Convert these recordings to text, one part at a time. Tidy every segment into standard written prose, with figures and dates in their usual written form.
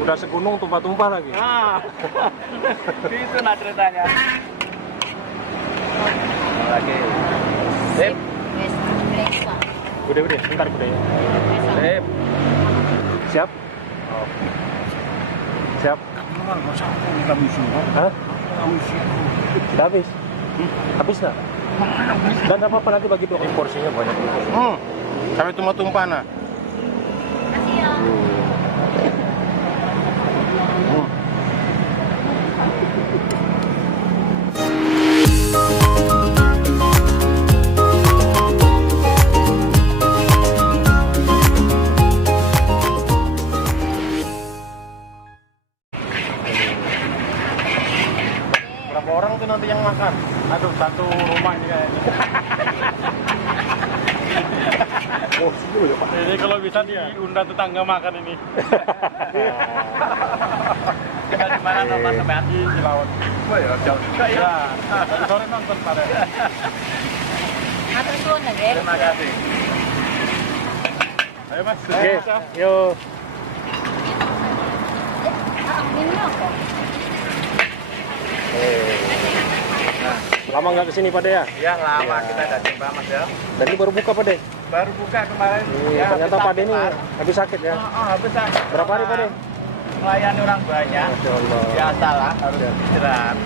Udah segunung tumpah-tumpah lagi. Nah, gitu nah ceritanya. Lagi. Sip. Bude, bentar bude ya. Sip. Siap? Oh. Siap? Hah? Sudah habis? Habis nggak? Dan apa-apa nanti bagi blok porsinya banyak. Sampai tumpah-tumpah nah. Berapa orang tuh nanti yang makan? Aduh, satu rumah ini kayaknya. Oh, segitu ya Pak. Ini kalau bisa diundang tetangga makan ini. Tinggal di mana nomor sampai hati Di laut. Oh ya, jauh juga ya. Ya, tadi sore nonton pada. Matur suwun ya, Dek. Terima kasih. Ayo Mas. Oke, yuk. Ini apa? Lama nggak kesini Pak De ya? Ya lama kita udah coba Mas ya. Dan ini baru buka Pak De? Baru buka kemarin. Iya, ternyata Pak De ini habis sakit ya? Habis sakit. Berapa hari Pak De? Melayani orang banyak. Masya Allah. Biasalah, harus istirahat.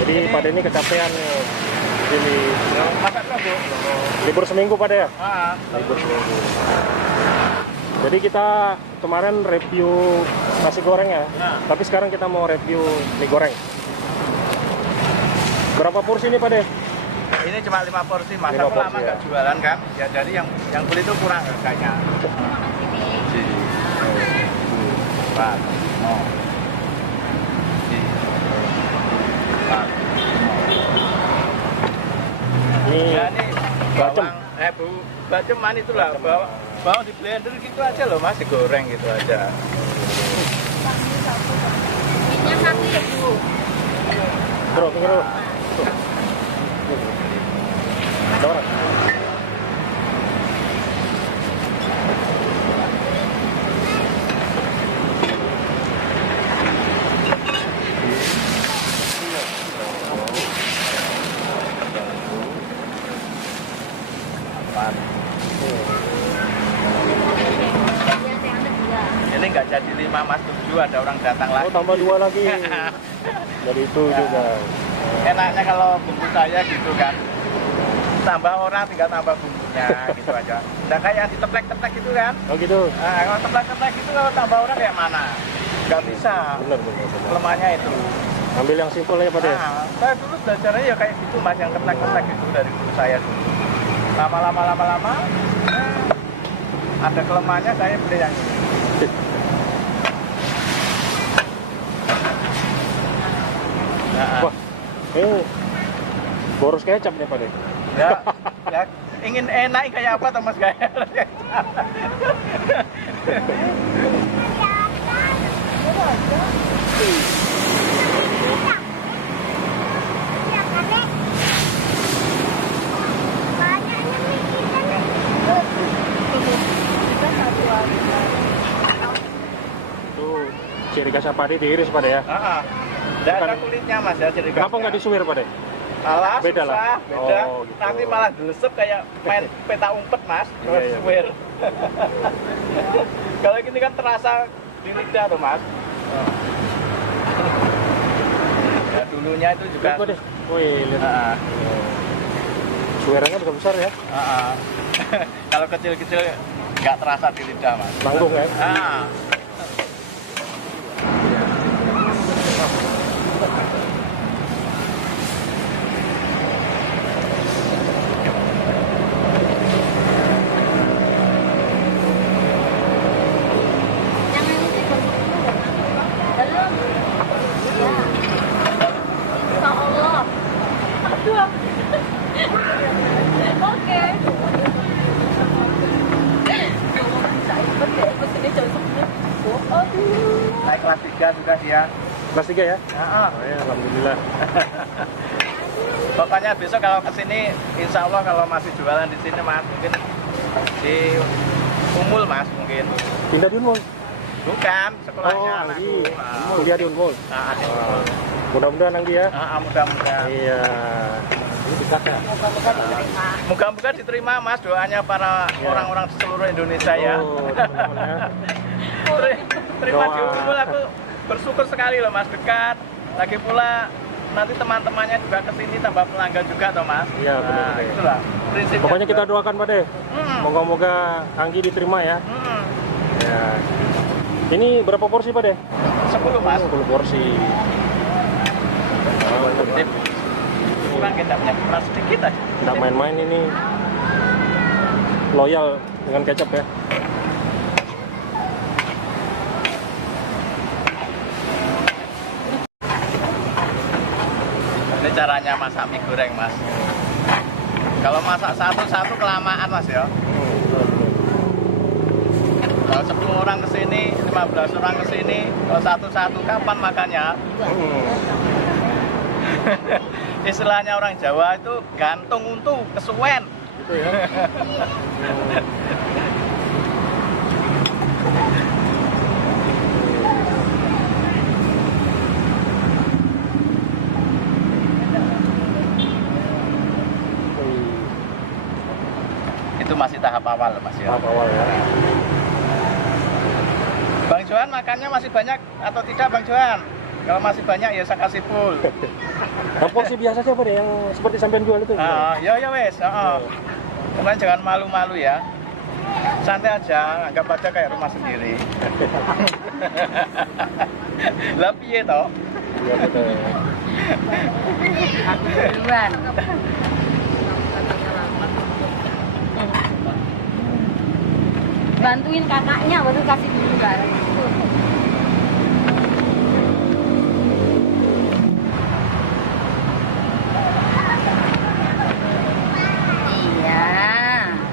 Jadi Pak De ini kecapean nih. Jadi Masa Bu? libur seminggu Pak De ya? Libur seminggu. Jadi kita kemarin review nasi goreng ya, Nah. tapi sekarang kita mau review mie goreng. Berapa porsi ini Pak De? Ini cuma 5 porsi, Mas. 5 Aku lama porsi, ya. nggak jualan kan. Ya jadi yang beli itu kurang harganya. Pak. Oh. Pak. Ini Ya ini bacem. bawang, Bu, baceman itulah, bawang di blender gitu aja loh Mas, digoreng gitu aja. Minyak satu ya, Bu. Bro, pinggir dulu. Tuh. Ada orang? Ini nggak jadi 5 Mas, 7 ada orang datang lagi. Oh, tambah 2 lagi. Dari itu juga. Enaknya kalau bumbu saya gitu kan, tambah orang tinggal tambah bumbunya gitu aja. Nah kayak yang diteplek-teplek gitu kan. Oh gitu. Nah, kalau teplek-teplek gitu kalau tambah orang kayak mana? Nggak bisa. Benar. Kelemahannya itu. Ambil yang simpel ya Pak De. Nah, saya dulu belajarnya ya kayak gitu Mas, yang teplek-teplek gitu dari guru saya dulu. Lama-lama, ada kelemahannya saya beli yang ini. Nah, Wah, boros kecap nih Pak De. ya, ingin enak kayak apa Mas kayak. Itu ciri khasnya Pak De diiris Pak De ya. Nggak ada kulitnya Mas ya, jadi Kenapa nggak disuir Pak De? Alah, Beda susah, lah. beda. Oh, gitu. Nanti malah dilesep kayak main peta umpet Mas. Iya, iya. Swear. Kalau gini kan terasa di lidah tuh Mas. Ya dulunya itu juga. Lihat Pak De. Wih, lihat. Ah, Suirannya besar-besar ya. Kalau kecil-kecil nggak terasa di lidah Mas. Nanggung ya. Jangan itu dalam. Ya. Insya Allah. Aduh. Oke. Naik kelas 3 juga dia. Kelas 3 ya? Oh, ya, alhamdulillah. Pokoknya besok kalau kesini, insya Allah kalau masih jualan di sini Mas, mungkin di Umul Mas mungkin. Pindah dulu. Bukan, sekolahnya Oh, anakku. Anggi. Kuliah di Unmul. Nah, adik. Mudah-mudahan Anggi ya. Mudah-mudahan. Iya. Ini bisa ya? Moga-moga diterima. Moga-moga diterima Mas doanya para orang-orang di seluruh Indonesia ya. Oh, teman-teman ya. Terima di Doa. Unmul, aku bersyukur sekali loh Mas, dekat. Lagi pula nanti teman-temannya juga kesini tambah pelanggan juga toh Mas. Iya, benar-benar. Itulah prinsipnya. Pokoknya kita doakan Pak De. Moga-moga Anggi diterima ya. Ya. Ini berapa porsi Pak De? 10 Mas. 10 porsi. Sip. Kurang kita punya kurang sedikit aja. Tidak main-main ini. Loyal dengan kecap ya. Ini caranya masak mie goreng Mas. Kalau masak satu-satu kelamaan Mas ya. Kalau 10 orang ke sini, 15 orang ke sini, kalau satu-satu kapan makannya? Istilahnya orang Jawa itu gantung untu, kesuwen. Gitu ya. Itu masih tahap awal Mas ya. Tahap awal ya. Bang Johan makannya masih banyak atau tidak Bang Johan? Kalau masih banyak ya saya kasih full. Yang porsi biasa siapa deh yang seperti sampean jual itu? Ya wes. Pokoknya jangan malu-malu ya. Santai aja, anggap aja kayak rumah sendiri. Lah piye toh? Iya betul. Aku duluan. Bantuin kakaknya baru kasih duluan. Iya,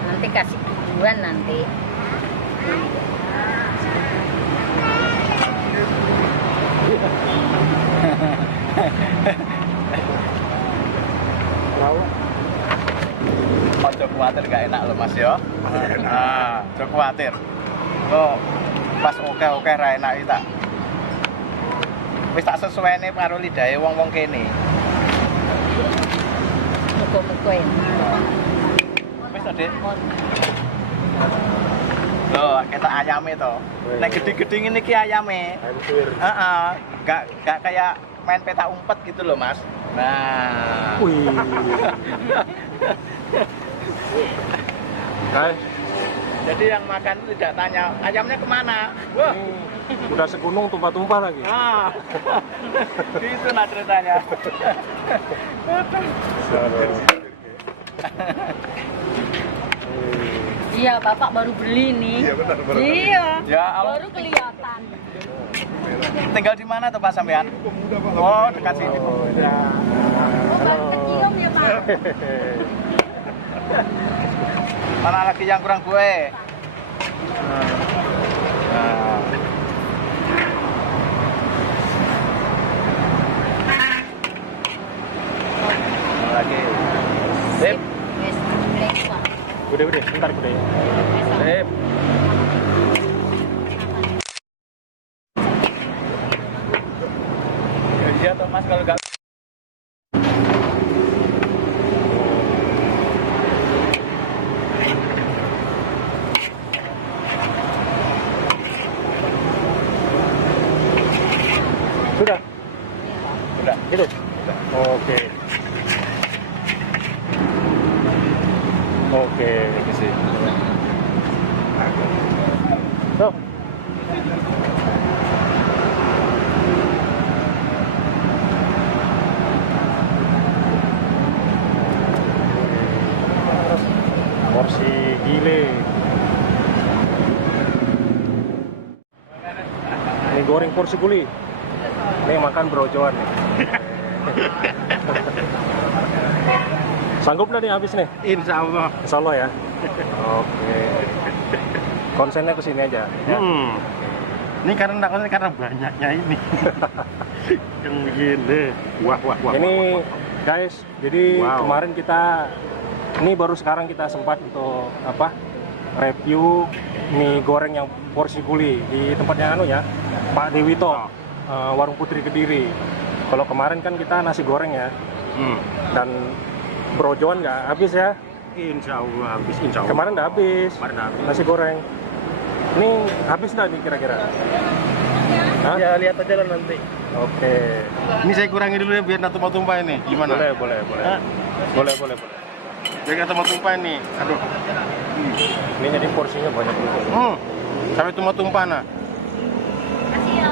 nanti kasih duluan nanti. Lalu Ojo khawatir gak enak loh Mas ya. Nah, ojo khawatir. Lo pas oke ra enak iki tak. Wis tak sesuai nih karo lidahe wong-wong kene. Muka-muka enak. Wis to, Dik. Loh, ketok ayame to. Nek gede-gede ngene iki ayame. hampir. Gak kayak main peta umpet gitu loh, Mas. Nah. Wih. Hai, Jadi yang makan itu tidak tanya, ayamnya kemana? Wah, udah segunung tumpah-tumpah lagi. gitu nah ceritanya. Iya, Bapak baru beli nih. Iya benar, baru Iya. Ya, Baru kelihatan. tinggal di mana tuh Pak sampean? Oh, dekat sini. Oh, ya. Oh, baru kecium ya, Pak. Mana lagi yang kurang gue? Nah. Lagi. Sip. Wes, boleh, Pak. Udah, bentar udah. Sip. Iya toh Mas kalau nggak Sudah, udah. gitu. Oke. Oke. Ini sih. So. Porsi gile. Ini goreng porsi guli. Ini makan brojoan nih. Sanggup nggak nih habis nih? Insya Allah. Insya Allah ya. Oke. Konsennya ke sini aja. Ya. Ini karena banyaknya ini. Yang begini. Wah. Ini guys, jadi Wow. kemarin kita ini baru sekarang kita sempat untuk apa? review mie goreng yang porsi kuli di tempatnya anu ya, Pak Dewito, Warung Putri Kediri. Kalau kemarin kan kita nasi goreng ya, dan brojoan nggak habis ya. Insya Allah habis, insya Allah. Kemarin nggak habis, Kemarin nggak habis. nasi goreng. Ini habis nggak nih kira-kira? Hah? Ya lihat aja lah nanti. Oke. Ini saya kurangi dulu ya biar nggak tumpah-tumpah ini. Gimana? Boleh, boleh, boleh. Hah? Boleh, boleh, boleh. Biar nggak tumpah-tumpah ini. Aduh. Ini jadi porsinya banyak juga. Sampai tumpah-tumpah nah. Kasih ya.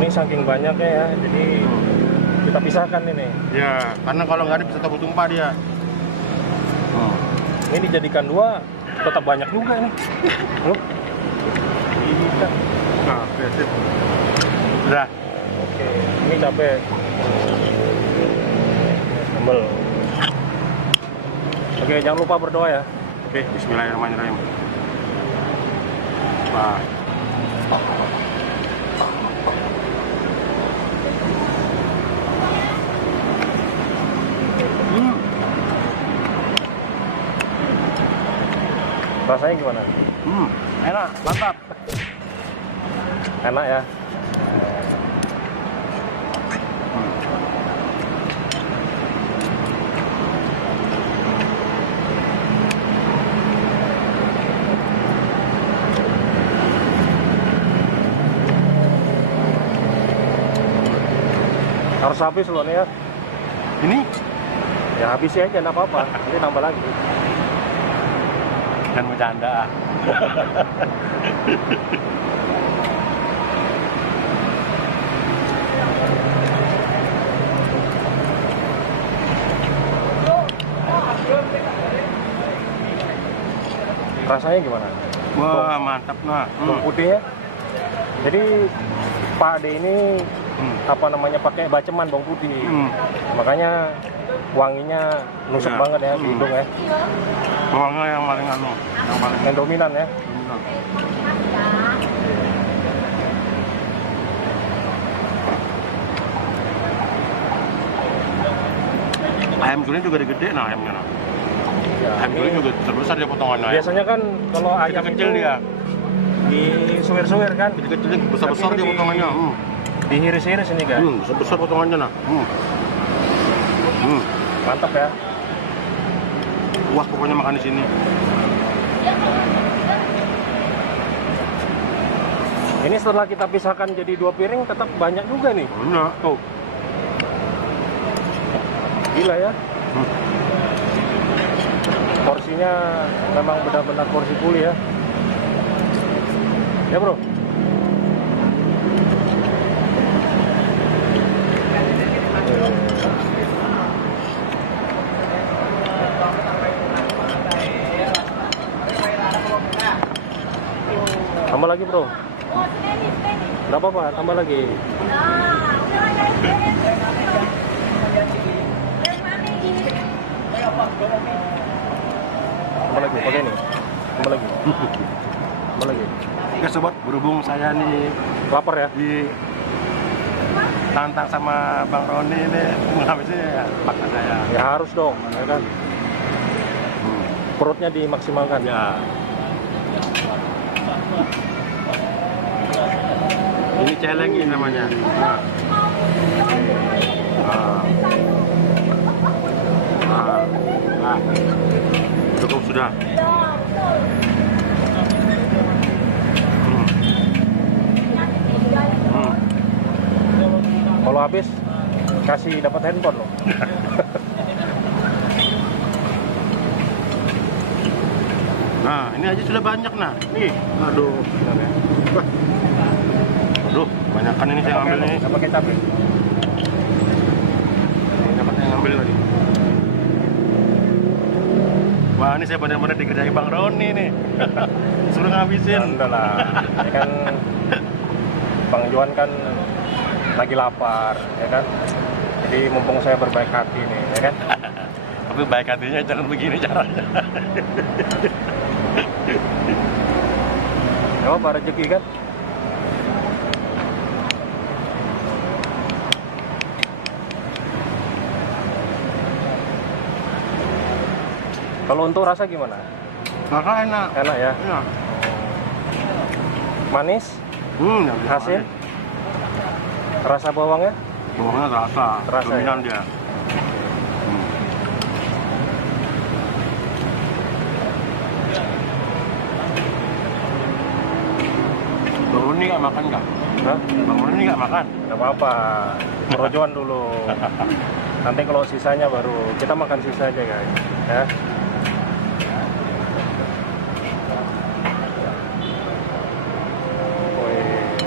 Ini saking banyaknya ya, jadi kita pisahkan ini. Ya, karena kalau nggak ada bisa tumpah dia. Ini dijadikan dua, tetap banyak juga nih. Loh. Iya. Nah, oke, sip. Udah. Oke, ini cabai. Sambal. Oke, jangan lupa berdoa ya. Oke, bismillahirrahmanirrahim. Wah. Rasanya gimana? Enak, mantap. Enak ya. Harus habis loh nih ya. Ini Ya habis aja, nggak apa-apa. Nanti nambah lagi. dan bercanda. Rasanya gimana? Wah, mantap nah. Bawang putihnya. Jadi Pak Ade ini apa namanya pakai baceman bawang putih. Makanya wanginya nusuk Ya. banget ya di hidung ya. Bawangnya yang paling anu, yang paling Yang dominan ya. dominan. Ayam gulai juga gede nah ayamnya nah. Ya, Ayam gulai ini juga terbesar dia potongannya. biasanya kan kalau ayam kecil itu dia. disuir-suir kan, Kecil-kecil besar-besar Tapi dia ini potongannya. dihiris-hiris ini kan. Besar-besar potongannya nah. Mantap ya. Puas pokoknya makan di sini. Ini setelah kita pisahkan jadi 2 piring tetap banyak juga nih. Benar. Tuh. Gila ya. Porsinya memang benar-benar porsi kuli ya. Ya bro. Tambah lagi bro. Nggak apa-apa, tambah lagi. Tambah lagi, pakai ini. Tambah lagi. Tambah lagi. Oke sobat, berhubung saya nih Lapar ya? di tantang sama Bang Roni ini menghabisnya ya paksa saya. Ya harus dong, ya kan? Perutnya dimaksimalkan. Ya. Ini celeng ini namanya. Nah. Cukup sudah. Kalau habis kasih dapat handphone loh. Nah, ini aja sudah banyak nah. Nih, aduh. Aduh, banyakan ini saya ambil nih. Nggak pakai cabai. Ini dapat saya ambil lagi. Wah, ini saya benar-benar dikerjain Bang Roni nih. Suruh ngabisin. Udah lah. Ini kan Bang Juan kan lagi lapar, ya kan? Jadi mumpung saya berbaik hati nih, ya kan? Tapi baik hatinya jangan begini caranya. Ya apa rezeki kan? Kalau untuk rasa gimana? Rasa enak. Enak ya? Iya. Manis? Ya bisa Asin? manis. Rasa bawangnya? Bawangnya terasa. Terasa, Dominan ya? dia. Bang Roni nggak makan nggak? Hah? Bang Roni nggak makan? Nggak apa-apa, merojoan dulu. Nanti kalau sisanya baru kita makan sisa aja guys, ya. Wih.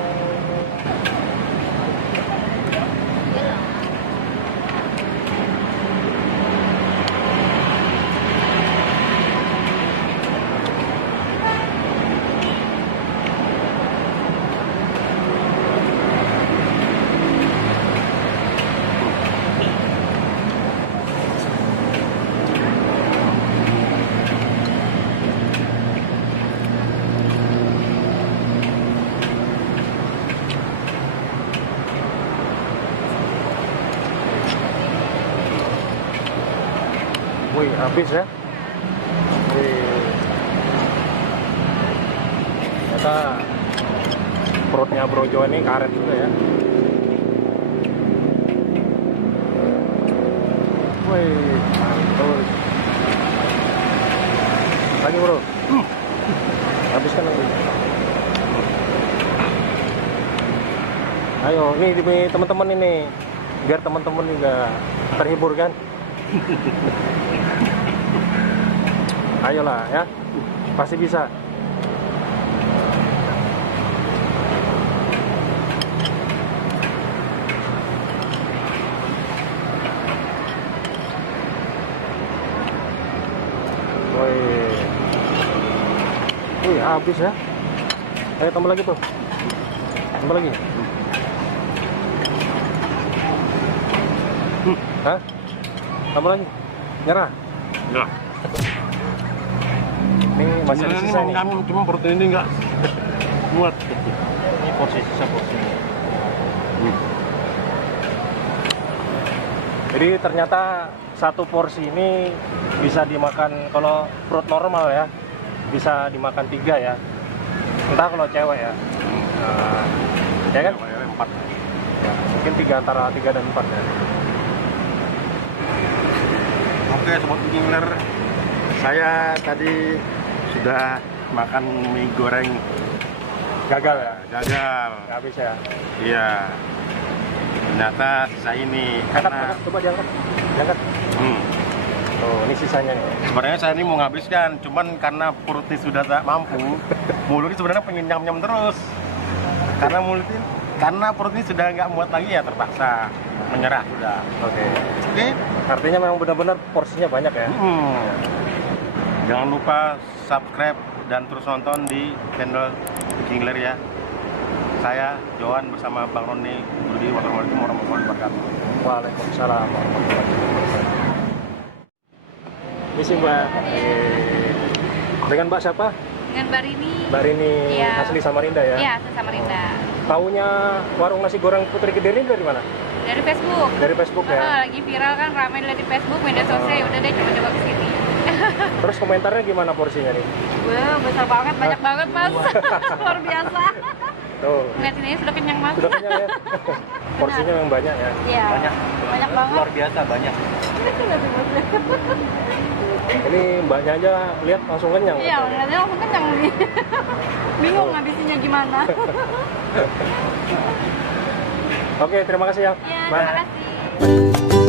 Wih, habis ya. Wih. Ternyata perutnya Bro Jo ini karet juga ya. Wih, mantul. Lagi bro. Habiskan lagi. Ayo, nih demi teman-teman ini, biar teman-teman juga terhibur kan. Ayolah ya, pasti bisa. Wih, wih habis ya. Ayo tambah lagi tuh, tambah lagi. Hah? Tambah lagi? Nyerah? Ya. Ini masih ada Ini sisa mau nih. kamu cuma perut ini nggak muat. Ini porsi sisa porsi. Jadi ternyata satu porsi ini bisa dimakan, kalau perut normal ya, bisa dimakan 3 ya. Entah kalau cewek ya. Nah, ya kan? Bayarnya 4. Ya, mungkin 3, antara 3 dan 4 ya. Oke sobat Gingler, saya tadi sudah makan mie goreng Gagal ya? gagal. Nggak habis ya? Iya. Ternyata sisa ini Angkat, karena angkat, coba diangkat. Diangkat. Tuh, ini sisanya nih. sebenarnya saya ini mau nghabiskan, cuman karena perutnya sudah tak mampu, mulutnya sebenarnya pengen nyam-nyam terus. Karena perutnya sudah nggak muat lagi ya terpaksa menyerah sudah. Oke. Oke. Artinya memang benar-benar porsinya banyak ya? Jangan lupa subscribe dan terus nonton di channel Gingler ya. Saya Johan bersama Bang Roni. Wassalamualaikum warahmatullahi wabarakatuh. Waalaikumsalam warahmatullahi wabarakatuh. Misi Mbak. Dengan Mbak siapa? Dengan Mbak Rini. Mbak Rini, Iya. asli Samarinda ya? Iya, asli Samarinda. Taunya warung nasi goreng Putri Kediri dari mana? Dari Facebook. Dari Facebook ya? Lagi viral kan, ramai dari Facebook, media sosial. Ya udah deh, coba-coba kesini. Terus komentarnya gimana porsinya nih? Wah, besar banget, banyak banget mas. Luar biasa. Tuh, Ngeliatin ini sudah kenyang mas. sudah kenyang ya? Porsinya memang banyak ya? Iya. Banyak banget. Luar biasa banyak. Ini mbaknya aja lihat langsung kenyang. Iya, ngeliatnya langsung kenyang nih. Bingung ngabisinnya gimana. Oke, terima kasih ya. Iya, Bye. terima kasih.